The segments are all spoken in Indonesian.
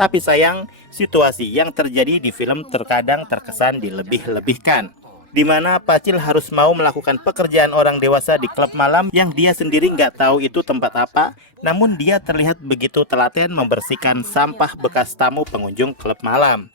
Tapi sayang, situasi yang terjadi di film terkadang terkesan dilebih-lebihkan, di mana Pacil harus mau melakukan pekerjaan orang dewasa di klub malam yang dia sendiri nggak tahu itu tempat apa, namun dia terlihat begitu telaten membersihkan sampah bekas tamu pengunjung klub malam.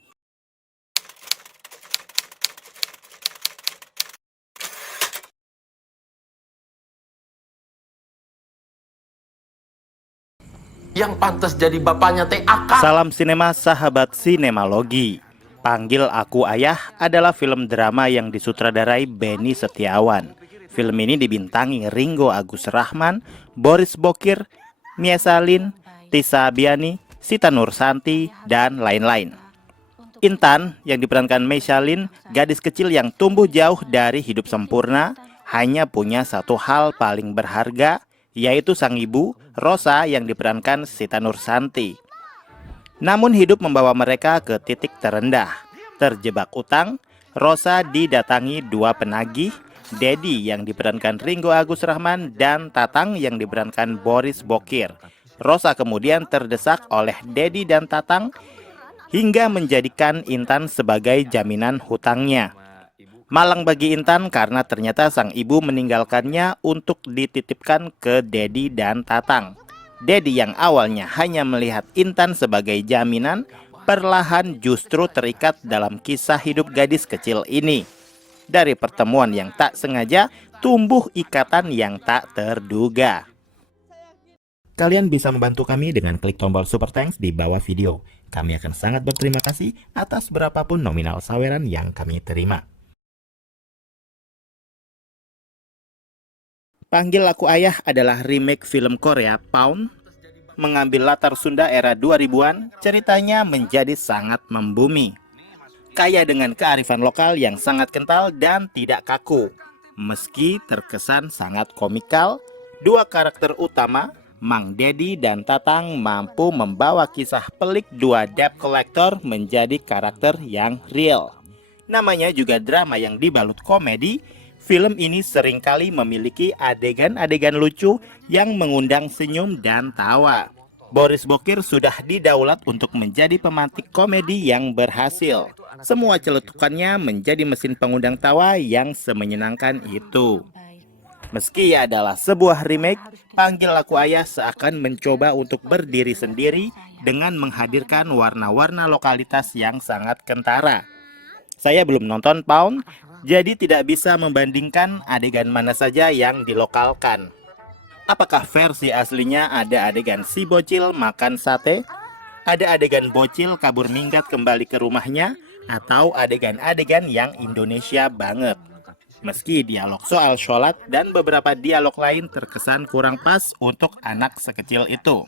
Yang pantas jadi bapaknya teh Akang. Salam sinema sahabat sinemalogi. Panggil Aku Ayah adalah film drama yang disutradarai Benny Setiawan. Film ini dibintangi Ringgo Agus Rahman, Boris Bokir, Mia Salim, Tisa Abiani, Sita Nursanti, dan lain-lain. Intan yang diperankan Meishalin, gadis kecil yang tumbuh jauh dari hidup sempurna, hanya punya satu hal paling berharga, yaitu sang ibu, Rosa, yang diperankan Sita Nursanti. Namun hidup membawa mereka ke titik terendah. Terjebak utang, Rosa didatangi dua penagih, Dedi yang diperankan Ringgo Agus Rahman dan Tatang yang diperankan Boris Bokir. Rosa kemudian terdesak oleh Dedi dan Tatang hingga menjadikan Intan sebagai jaminan hutangnya. Malang bagi Intan karena ternyata sang ibu meninggalkannya untuk dititipkan ke Dedi dan Tatang. Dedi yang awalnya hanya melihat Intan sebagai jaminan, perlahan justru terikat dalam kisah hidup gadis kecil ini. Dari pertemuan yang tak sengaja, tumbuh ikatan yang tak terduga. Kalian bisa membantu kami dengan klik tombol Super Thanks di bawah video. Kami akan sangat berterima kasih atas berapapun nominal saweran yang kami terima. Panggil Aku Ayah adalah remake film Korea Pound, mengambil latar Sunda era 2000-an, ceritanya menjadi sangat membumi. Kaya dengan kearifan lokal yang sangat kental dan tidak kaku. Meski terkesan sangat komikal, dua karakter utama, Mang Dedi dan Tatang, mampu membawa kisah pelik dua debt collector menjadi karakter yang real. Namanya juga drama yang dibalut komedi. Film ini seringkali memiliki adegan-adegan lucu yang mengundang senyum dan tawa. Boris Bokir sudah didaulat untuk menjadi pemantik komedi yang berhasil. Semua celetukannya menjadi mesin pengundang tawa yang semenyenangkan itu. Meski adalah sebuah remake, Panggil Aku Ayah seakan mencoba untuk berdiri sendiri dengan menghadirkan warna-warna lokalitas yang sangat kentara. Saya belum nonton Pound, jadi tidak bisa membandingkan adegan mana saja yang dilokalkan. Apakah versi aslinya ada adegan si bocil makan sate? Ada adegan bocil kabur minggat kembali ke rumahnya? Atau adegan-adegan yang Indonesia banget? Meski dialog soal sholat dan beberapa dialog lain terkesan kurang pas untuk anak sekecil itu.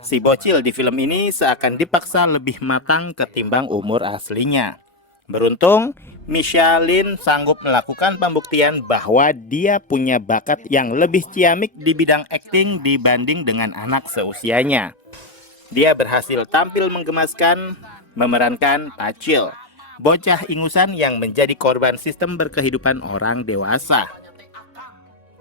Si bocil di film ini seakan dipaksa lebih matang ketimbang umur aslinya. Beruntung, Meishalin sanggup melakukan pembuktian bahwa dia punya bakat yang lebih ciamik di bidang akting dibanding dengan anak seusianya. Dia berhasil tampil menggemaskan, memerankan Pacil, bocah ingusan yang menjadi korban sistem berkehidupan orang dewasa.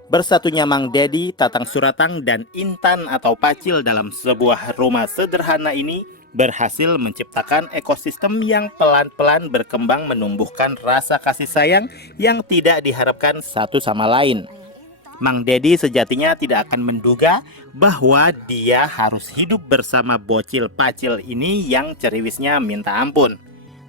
Bersatunya Mang Dedi, Tatang Suratang, dan Intan atau Pacil dalam sebuah rumah sederhana ini berhasil menciptakan ekosistem yang pelan-pelan berkembang menumbuhkan rasa kasih sayang yang tidak diharapkan satu sama lain. Mang Dedi sejatinya tidak akan menduga bahwa dia harus hidup bersama bocil Pacil ini yang ceriwisnya minta ampun.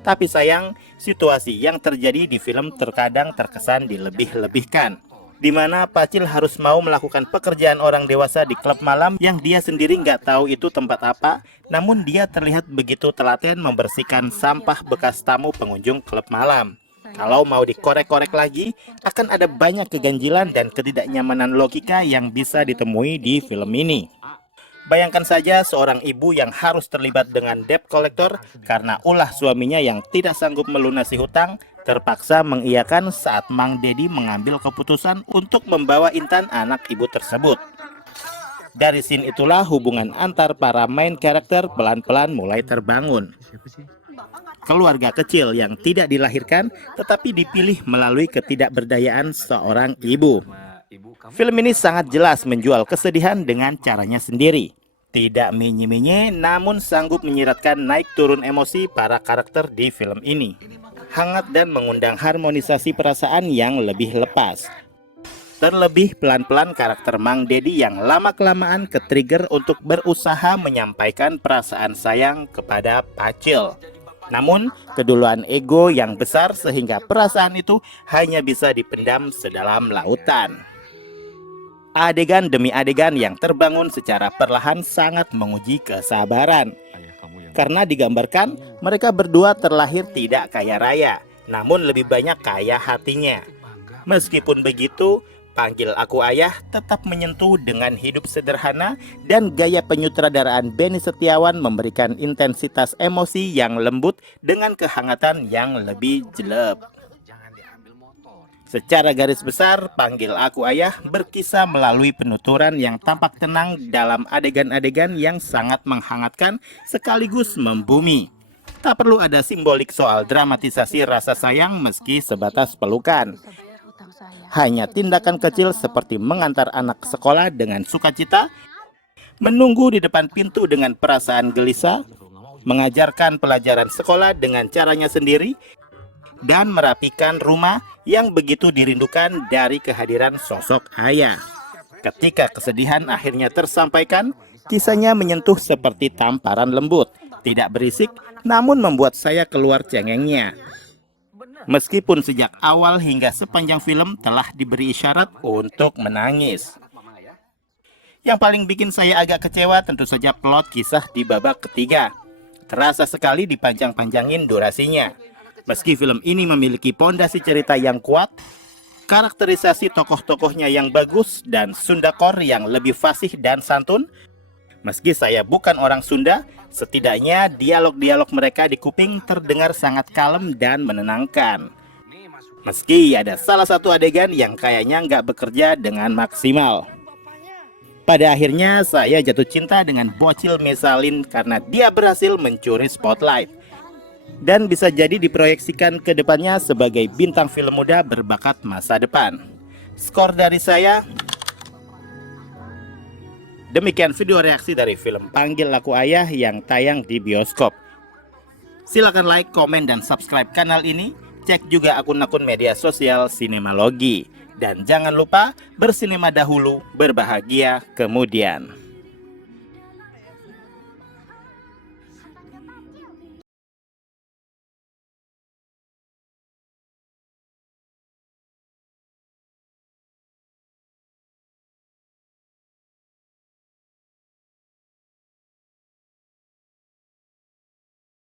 Tapi sayang, situasi yang terjadi di film terkadang terkesan dilebih-lebihkan, di mana Pacil harus mau melakukan pekerjaan orang dewasa di klub malam yang dia sendiri nggak tahu itu tempat apa, namun dia terlihat begitu telaten membersihkan sampah bekas tamu pengunjung klub malam. Kalau mau dikorek-korek lagi, akan ada banyak keganjilan dan ketidaknyamanan logika yang bisa ditemui di film ini. Bayangkan saja seorang ibu yang harus terlibat dengan debt collector karena ulah suaminya yang tidak sanggup melunasi hutang, terpaksa mengiyakan saat Mang Dedi mengambil keputusan untuk membawa Intan, anak ibu tersebut. Dari scene itulah hubungan antar para main karakter pelan-pelan mulai terbangun. Keluarga kecil yang tidak dilahirkan tetapi dipilih melalui ketidakberdayaan seorang ibu. Film ini sangat jelas menjual kesedihan dengan caranya sendiri. Tidak minyi-minyi, namun sanggup menyiratkan naik turun emosi para karakter di film ini. Hangat dan mengundang harmonisasi perasaan yang lebih lepas. Terlebih pelan-pelan karakter Mang Dedi yang lama-kelamaan ke-trigger untuk berusaha menyampaikan perasaan sayang kepada Pacil. Namun, keduluan ego yang besar sehingga perasaan itu hanya bisa dipendam sedalam lautan. Adegan demi adegan yang terbangun secara perlahan sangat menguji kesabaran. Karena digambarkan mereka berdua terlahir tidak kaya raya, namun lebih banyak kaya hatinya. Meskipun begitu, Panggil Aku Ayah tetap menyentuh dengan hidup sederhana dan gaya penyutradaraan Benny Setiawan memberikan intensitas emosi yang lembut dengan kehangatan yang lebih jelek. Secara garis besar, Panggil Aku Ayah berkisah melalui penuturan yang tampak tenang dalam adegan-adegan yang sangat menghangatkan sekaligus membumi. Tak perlu ada simbolik soal dramatisasi rasa sayang meski sebatas pelukan. Hanya tindakan kecil seperti mengantar anak ke sekolah dengan sukacita, menunggu di depan pintu dengan perasaan gelisah, mengajarkan pelajaran sekolah dengan caranya sendiri, dan merapikan rumah yang begitu dirindukan dari kehadiran sosok ayah. Ketika kesedihan akhirnya tersampaikan, kisahnya menyentuh seperti tamparan lembut, tidak berisik, namun membuat saya keluar cengengnya. Meskipun sejak awal hingga sepanjang film telah diberi isyarat untuk menangis. Yang paling bikin saya agak kecewa tentu saja plot kisah di babak ketiga. Terasa sekali dipanjang-panjangin durasinya. Meski film ini memiliki pondasi cerita yang kuat, karakterisasi tokoh-tokohnya yang bagus, dan Sunda Core yang lebih fasih dan santun, meski saya bukan orang Sunda, setidaknya dialog-dialog mereka di kuping terdengar sangat kalem dan menenangkan. Meski ada salah satu adegan yang kayaknya nggak bekerja dengan maksimal. Pada akhirnya saya jatuh cinta dengan bocil Mesalin karena dia berhasil mencuri spotlight. Dan bisa jadi diproyeksikan ke depannya sebagai bintang film muda berbakat masa depan. Skor dari saya. Demikian video reaksi dari film Panggil Aku Ayah yang tayang di bioskop. Silakan like, komen, dan subscribe kanal ini. Cek juga akun-akun media sosial Sinemalogi. Dan jangan lupa bersinema dahulu, berbahagia kemudian.